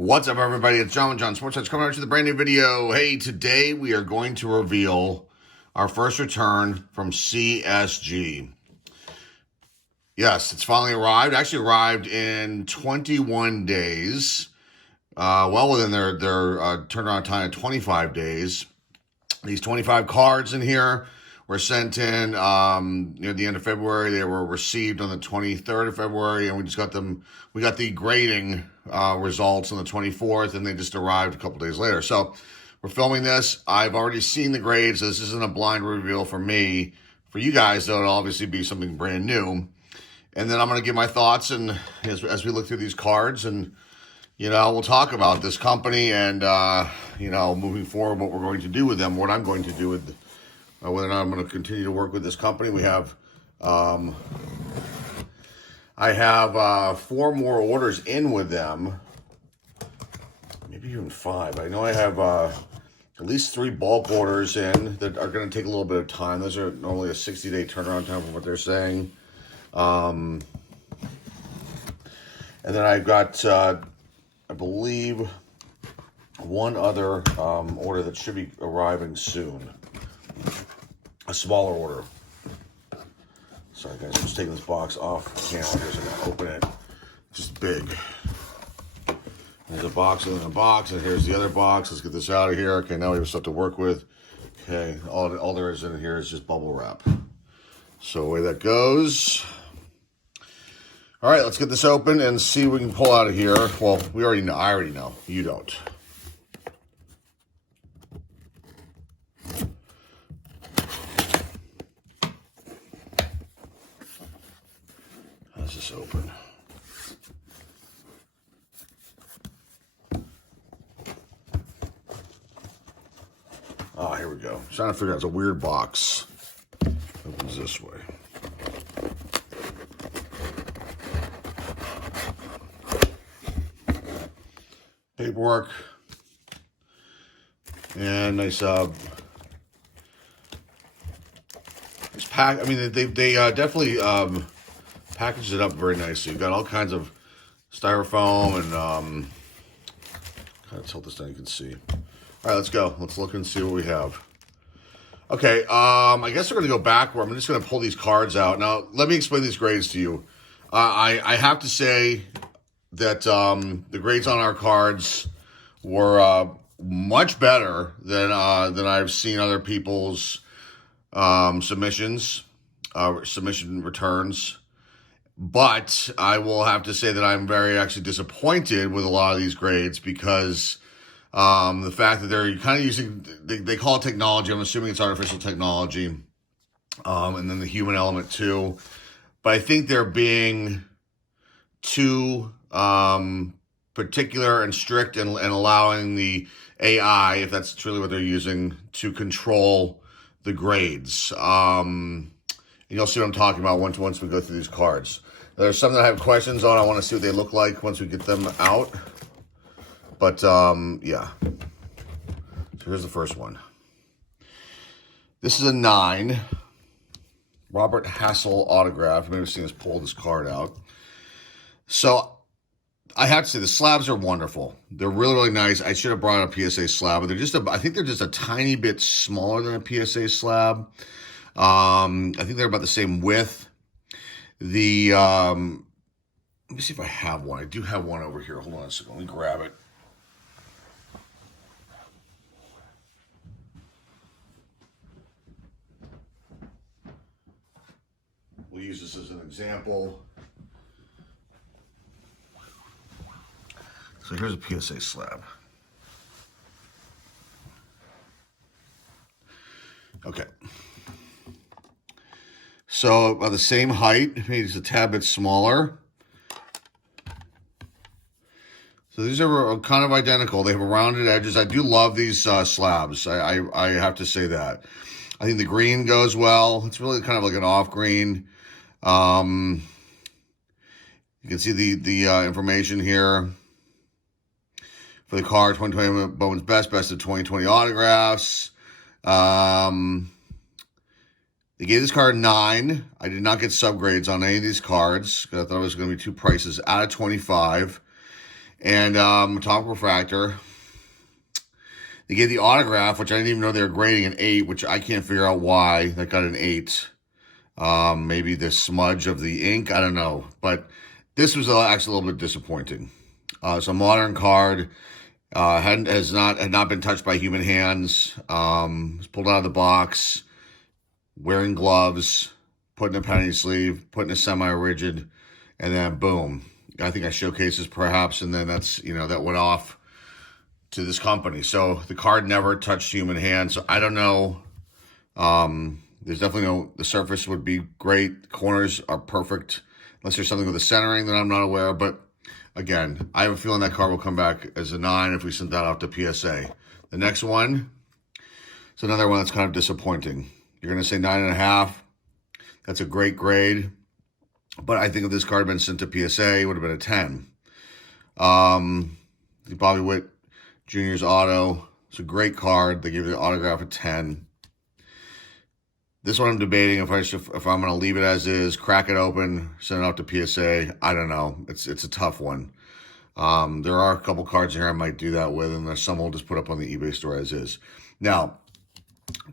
What's up, everybody? It's John Sports Touch coming out to the brand new video. Hey, today we are going to reveal our first return from CSG. Yes, it's finally arrived. Actually arrived in 21 days. Well within their turnaround time of 25 days. These 25 cards in here were sent in near the end of February. They were received on the 23rd of February, and we just got them. We got the grading results on the 24th, and they just arrived a couple days later. So we're filming this. I've already seen the grades. So this isn't a blind reveal for me. For you guys, though, it'll obviously be something brand new. And then I'm going to give my thoughts, and as we look through these cards, and we'll talk about this company and moving forward, what we're going to do with them, what I'm going to do with. Whether or not I'm going to continue to work with this company. We have, I have 4 more orders in with them, maybe even 5. I know I have at least 3 bulk orders in that are going to take a little bit of time. Those are normally a 60-day turnaround time from what they're saying. And then I've got, I believe, one other order that should be arriving soon. A smaller order. Sorry guys, I'm just taking this box off camera here so I can open it. It's just big. There's a box within a box, and here's the other box. Let's get this out of here. Okay, now we have stuff to work with. Okay, all there is in here is just bubble wrap. So away that goes. All right, let's get this open and see what we can pull out of here. Well, we already know. I already know. You don't. How's this open? Ah, here we go. I'm trying to figure out. It's a weird box. Opens this way. Paperwork. And nice pack. I mean, they definitely packaged it up very nicely. You've got all kinds of styrofoam and kind of tilt this down, you can see. All right, let's go. Let's look and see what we have. Okay, I guess we're going to go backward. I'm just going to pull these cards out. Now, let me explain these grades to you. I have to say that the grades on our cards were much better than I've seen other people's submission returns. But I will have to say that I'm very actually disappointed with a lot of these grades because the fact that they're kind of using, they call it technology. I'm assuming it's artificial technology, and then the human element too. But I think they're being too particular and strict and allowing the AI, if that's truly what they're using, to control the grades. You'll see what I'm talking about once we go through these cards. There's some that I have questions on. I want to see what they look like once we get them out. But, yeah. So here's the first one. This is a 9. Robert Hassell autograph. I've never seen us pull this card out. So, I have to say, the slabs are wonderful. They're really, really nice. I should have brought a PSA slab, but I think they're just a tiny bit smaller than a PSA slab. I think they're about the same width. Let me see if I have one. I do have one over here. Hold on a second. Let me grab it. We'll use this as an example. So here's a PSA slab. Okay. So about the same height, maybe it's a tad bit smaller. So these are kind of identical. They have rounded edges. I do love these slabs. I have to say that. I think the green goes well. It's really kind of like an off green. You can see the information here for the card. 2020 Bowman's best of 2020 autographs. They gave this card a 9. I did not get subgrades on any of these cards because I thought it was going to be too prices out of 25. And atomic refractor. They gave the autograph, which I didn't even know they were grading an 8, which I can't figure out why that got an 8. Maybe the smudge of the ink, I don't know. But this was actually a little bit disappointing. So modern card, had not been touched by human hands. Was pulled out of the box, wearing gloves, put in a penny sleeve, put in a semi-rigid, and then boom. I think I showcased this perhaps, and then that's, that went off to this company. So the card never touched human hands. So I don't know. There's definitely the surface would be great. The corners are perfect, unless there's something with the centering that I'm not aware of. But again, I have a feeling that card will come back as a 9 if we send that off to PSA. The next one is another one that's kind of disappointing. You're going to say 9.5. That's a great grade. But I think if this card had been sent to PSA, it would have been a 10. Bobby Witt Jr.'s auto. It's a great card. They gave the autograph a 10. This one I'm debating if I'm going to leave it as is, crack it open, send it out to PSA. I don't know. It's a tough one. There are a couple cards here I might do that with, and there's some we'll just put up on the eBay store as is. Now,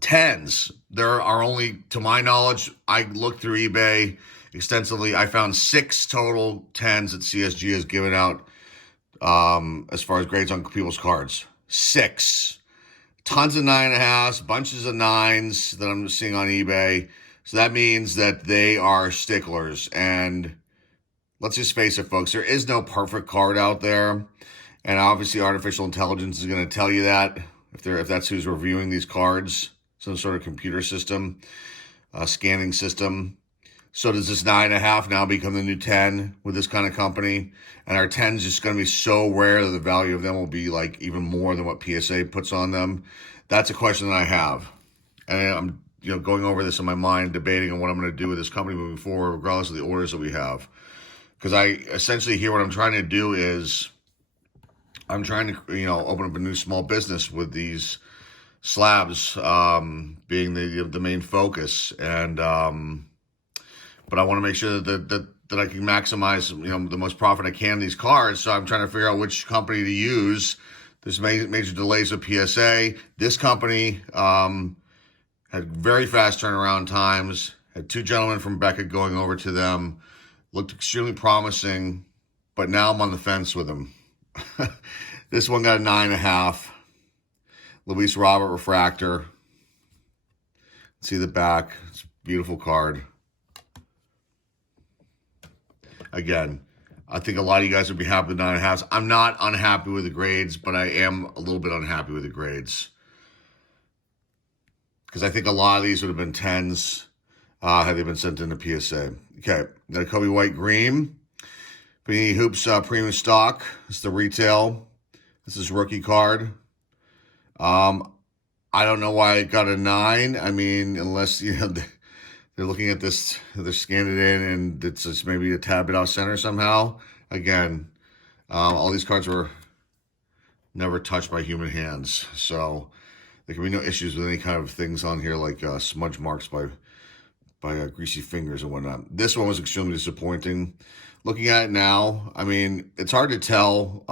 10s. There are only, to my knowledge, I looked through eBay extensively. I found 6 total 10s that CSG has given out as far as grades on people's cards. 6. Tons of 9.5s, bunches of 9s that I'm seeing on eBay. So that means that they are sticklers. And let's just face it, folks, there is no perfect card out there. And obviously artificial intelligence is going to tell you that if that's who's reviewing these cards, some sort of computer system, scanning system. So does this 9.5 now become the new 10 with this kind of company? And our 10's just going to be so rare that the value of them will be like even more than what PSA puts on them. That's a question that I have. And I'm going over this in my mind, debating on what I'm going to do with this company moving forward, regardless of the orders that we have. Because I essentially here what I'm trying to do is I'm trying to, open up a new small business with these slabs being the main focus. And but I want to make sure that I can maximize, the most profit I can in these cards. So I'm trying to figure out which company to use. There's major delays with PSA. This company had very fast turnaround times. Had 2 gentlemen from Beckett going over to them. Looked extremely promising, but now I'm on the fence with them. This one got a 9.5. Luis Robert refractor. See the back. It's a beautiful card. Again, I think a lot of you guys would be happy with 9.5s. I'm not unhappy with the grades, but I am a little bit unhappy with the grades. Because I think a lot of these would have been 10s had they been sent into PSA. Okay, got a Kobe White Green. Panini Hoops Premium Stock. This is the retail. This is rookie card. I don't know why it got a 9. I mean, unless, they're looking at this, they're scanning it in, and it's just maybe a tad bit off center somehow. Again, all these cards were never touched by human hands. So there can be no issues with any kind of things on here like smudge marks by greasy fingers and whatnot. This one was extremely disappointing. Looking at it now, I mean, it's hard to tell.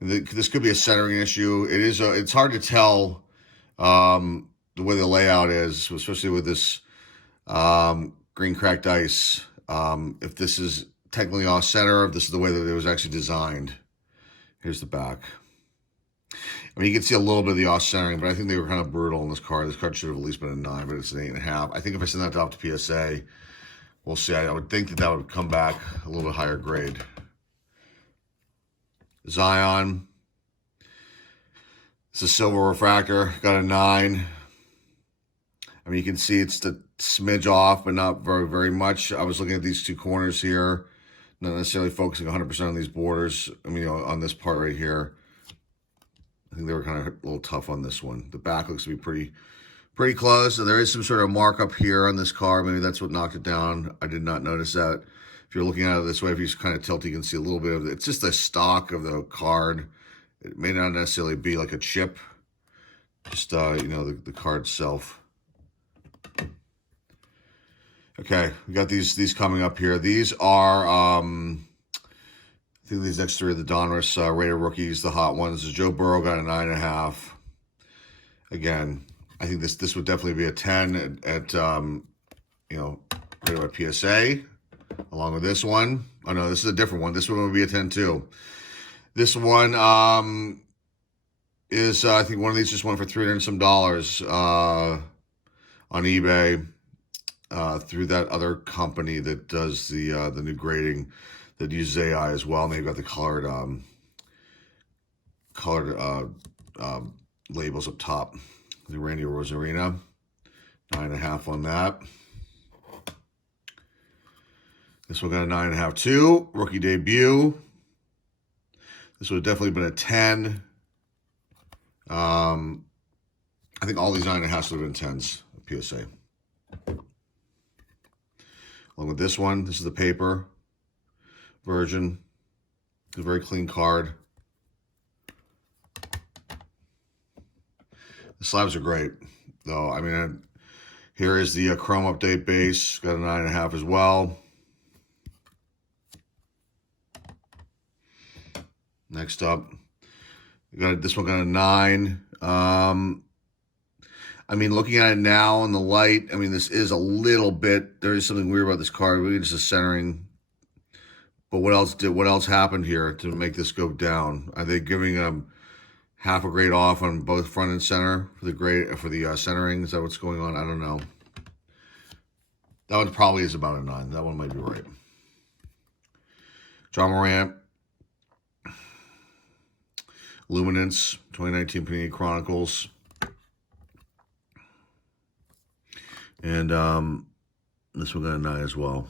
This could be a centering issue. It's hard to tell the way the layout is, especially with this green cracked ice. If this is technically off center, if this is the way that it was actually designed. Here's the back. I mean, you can see a little bit of the off centering, but I think they were kind of brutal in this card. This card should have at least been a 9, but it's an 8.5. I think if I send that off to PSA, we'll see. I would think that would come back a little bit higher grade. Zion. It's a silver refractor. Got a 9. I mean, you can see it's the smidge off, but not very, very much. I was looking at these 2 corners here, not necessarily focusing 100% on these borders. I mean, on this part right here. I think they were kind of a little tough on this one. The back looks to be pretty close. So there is some sort of markup here on this card. Maybe that's what knocked it down. I did not notice that. If you're looking at it this way, if you just kind of tilt, you can see a little bit of it. It's just the stock of the card. It may not necessarily be like a chip. Just, the card itself. Okay, we got these coming up here. These are I think these next three are the Donruss rated rookies, the hot ones. Joe Burrow got a 9.5. Again, I think this would definitely be a 10 at you know, rated by PSA, along with this one. Oh no, this is a different one. This one would be a 10 too. This one is I think one of these just went for $300 and some on eBay through that other company that does the new grading that uses AI as well. And they've got the colored labels up top. The Randy Rosarina, 9.5 on that. This one got a 9.5 too. Rookie debut. This would have definitely been a 10. I think all these 9.5s would have been 10s at PSA. Along with this one, this is the paper version. It's a very clean card. The slabs are great, though. I mean, here is the Chrome Update base. Got a 9.5 as well. Next up, this one got a 9. I mean, looking at it now in the light, I mean, this is a little bit. There is something weird about this card. Maybe just a centering. But what else happened here to make this go down? Are they giving them half a grade off on both front and center for the centering? Is that what's going on? I don't know. That one probably is about a 9. That one might be right. John Morant, Luminance, 2019 Panini Chronicles. And this one got a 9 as well.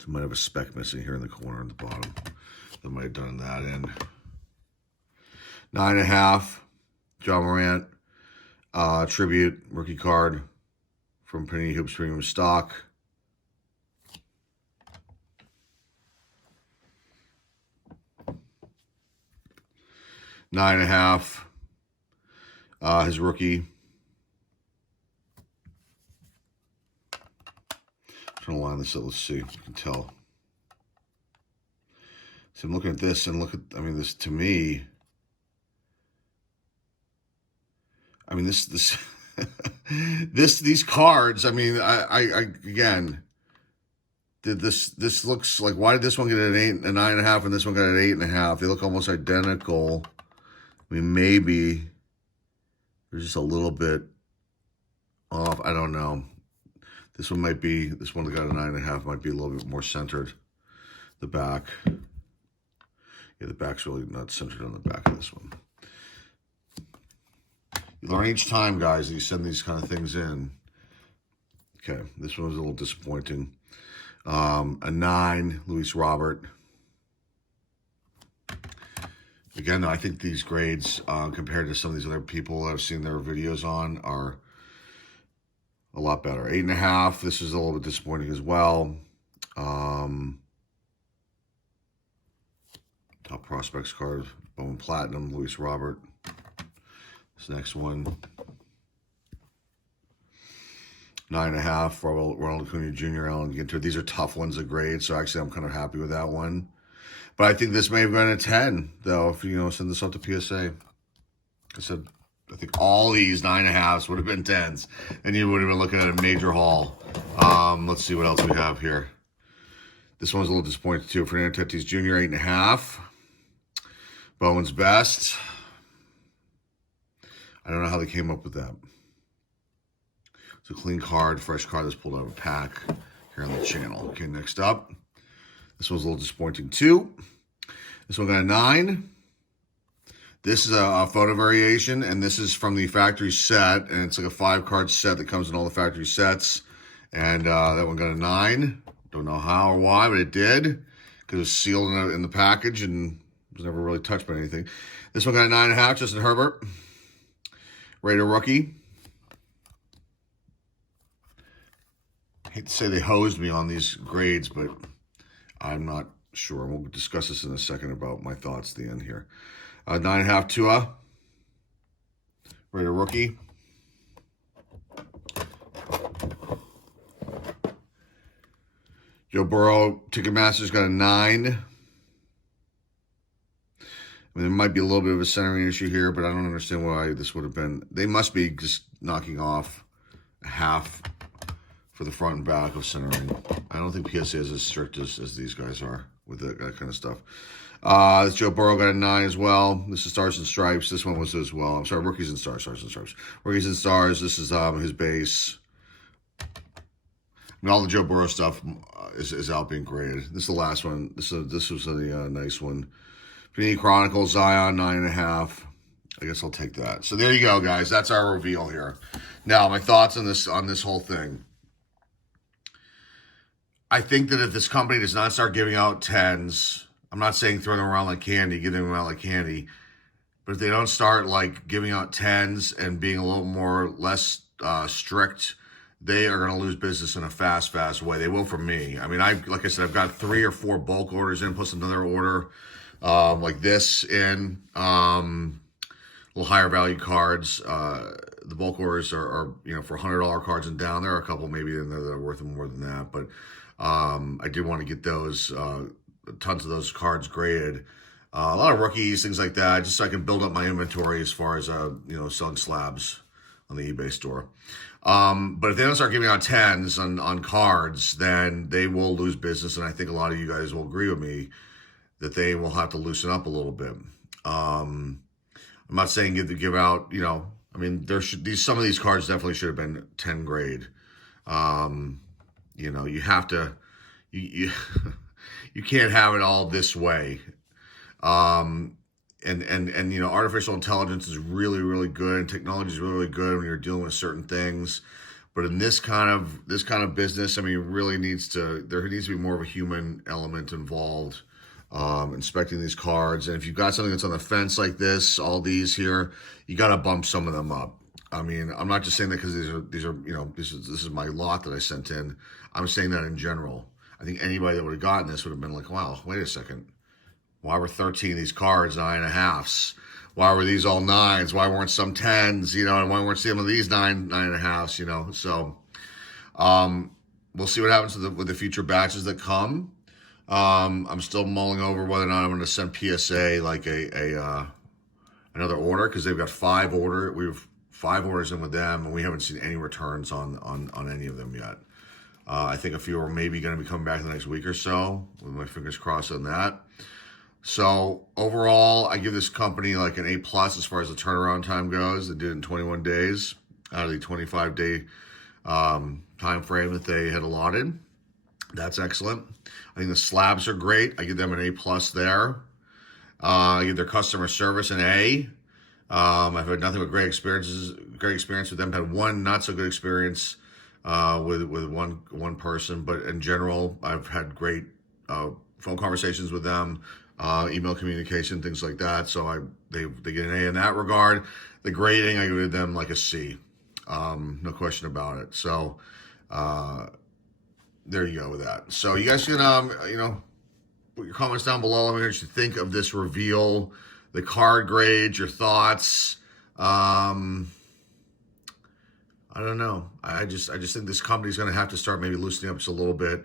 So might have a speck missing here in the corner at the bottom. That might have done that in. 9.5, John Morant, tribute rookie card from Panini Hoops Premium Stock. Nine and a half. His rookie. I'm trying to line this up. Let's see. You can tell. So I'm looking at this and I mean, this to me. I mean, these cards. I mean, I again. This looks like, why did this one get an 8, a 9.5, and this one got an 8.5? They look almost identical. I mean, maybe there's just a little bit off. I don't know. This one that got a 9.5 might be a little bit more centered. The back. Yeah, the back's really not centered on the back of this one. You learn each time, guys, that you send these kind of things in. Okay, this one was a little disappointing. A 9, Luis Robert. Again, I think these grades, compared to some of these other people that I've seen their videos on, are a lot better. 8.5. This is a little bit disappointing as well. Top prospects card, Bowman Platinum, Luis Robert. This next one. 9.5, Ronald Acuna Jr., Allen Ginter. These are tough ones to grade, so actually I'm kind of happy with that one. But I think this may have been a 10, though, if you send this up to PSA. Like I said, I think all these 9.5s would have been 10s, and you would have been looking at a major haul. Let's see what else we have here. This one's a little disappointing, too. Fernando Tatis Jr., 8.5. Bowen's Best. I don't know how they came up with that. It's a clean card, fresh card that's pulled out of a pack here on the channel. Okay, next up. This one's a little disappointing too. This one got a 9. This is a photo variation, and this is from the factory set, and it's like a 5-card set that comes in all the factory sets. And that one got a 9. Don't know how or why, but it did, because it was sealed in the package and was never really touched by anything. This one got a 9.5, Justin Herbert. Rated rookie. I hate to say they hosed me on these grades, but I'm not sure. We'll discuss this in a second about my thoughts at the end here. 9.5 Tua. Rated rookie. Joe Burrow, Ticketmaster's got a 9. I mean, there might be a little bit of a centering issue here, but I don't understand why this would have been. They must be just knocking off a half for the front and back of centering. I don't think PSA is as strict as these guys are with that kind of stuff. This Joe Burrow got a 9 as well. This is Stars and Stripes. This one was as well. I'm sorry, Rookies and Stars, Stars and Stripes. Rookies and Stars. This is his base. I mean, all the Joe Burrow stuff is out being graded. This is the last one. This was a nice one. Panini Chronicles, Zion, 9.5. I guess I'll take that. So there you go, guys. That's our reveal here. Now, my thoughts on this whole thing. I think that if this company does not start giving out 10s, I'm not saying throw them around like candy, give them out like candy, but if they don't start like giving out 10s and being a little more less strict, they are going to lose business in a fast way. They will for me. I mean, like I said, I've got 3 or 4 bulk orders in, plus another order like this in, little higher value cards. The bulk orders are for $100 cards and down. There are a couple maybe in there that are worth more than that, but I did want to get those, tons of those cards graded. A lot of rookies, things like that, just so I can build up my inventory as far as, selling slabs on the eBay store. But if they don't start giving out 10s on cards, then they will lose business. And I think a lot of you guys will agree with me that they will have to loosen up a little bit. I'm not saying give out, I mean, some of these cards definitely should have been 10 grade. You have to, you can't have it all this way. And artificial intelligence is really good, and technology is really good when you're dealing with certain things. But in this kind of business, I mean, there needs to be more of a human element involved, inspecting these cards. And if you've got something that's on the fence like this, all these here, you got to bump some of them up. I mean, I'm not just saying that because this is my lot that I sent in. I'm saying that in general. I think anybody that would have gotten this would have been like, wow, wait a second. Why were 13 of these cards 9.5s? Why were these all 9s? Why weren't some 10s? And why weren't some of these 9.5s? So, we'll see what happens with the future batches that come. I'm still mulling over whether or not I'm going to send PSA like another order, because they've got 5 orders. We have 5 orders in with them, and we haven't seen any returns on any of them yet. I think a few are maybe going to be coming back in the next week or so, with my fingers crossed on that. So overall, I give this company like an A+ as far as the turnaround time goes. They did it in 21 days out of the 25-day time frame that they had allotted. That's excellent. I think the slabs are great. I give them an A+ there. I give their customer service an A. I've had nothing but great experience with them. Had one not so good experience with one person, but in general, I've had great phone conversations with them. Email communication, things like that. So they get an A in that regard. The grading, I give them like a C. No question about it. So there you go with that. So you guys can put your comments down below. Let me know what you think of this reveal, the card grades, your thoughts. I don't know. I just think this company's going to have to start maybe loosening up just a little bit,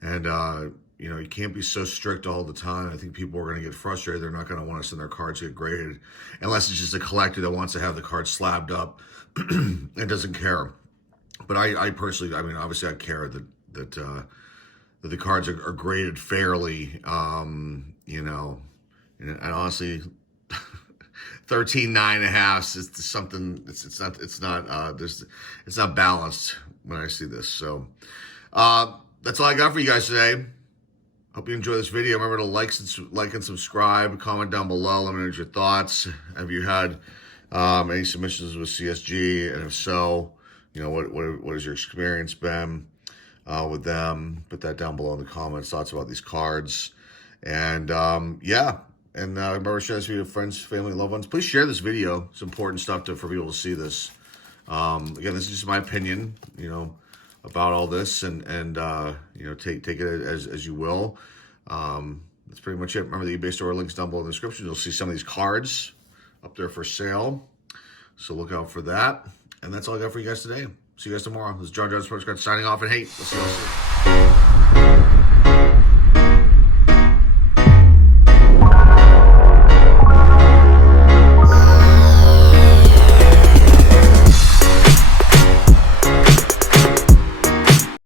and you can't be so strict all the time. I think people are going to get frustrated. They're not going to want to send their cards to get graded unless it's just a collector that wants to have the card slabbed up and doesn't care. But I personally, I mean, obviously I care that the cards are graded fairly, and honestly, 13 9.5s is something. It's not balanced when I see this. So that's all I got for you guys today. Hope you enjoy this video. Remember to like and subscribe. Comment down below. Let me know your thoughts. Have you had any submissions with CSG? And if so, what has your experience been with them? Put that down below in the comments. Thoughts about these cards. And And remember, share this video with friends, family, loved ones. Please share this video. It's important stuff for people to see this. Again, this is just my opinion, about all this, and take it as you will. That's pretty much it. Remember, the eBay store links down below in the description. You'll see some of these cards up there for sale, so look out for that. And that's all I got for you guys today. See you guys tomorrow. This is John Sports Card signing off, and hey, let's see you all soon.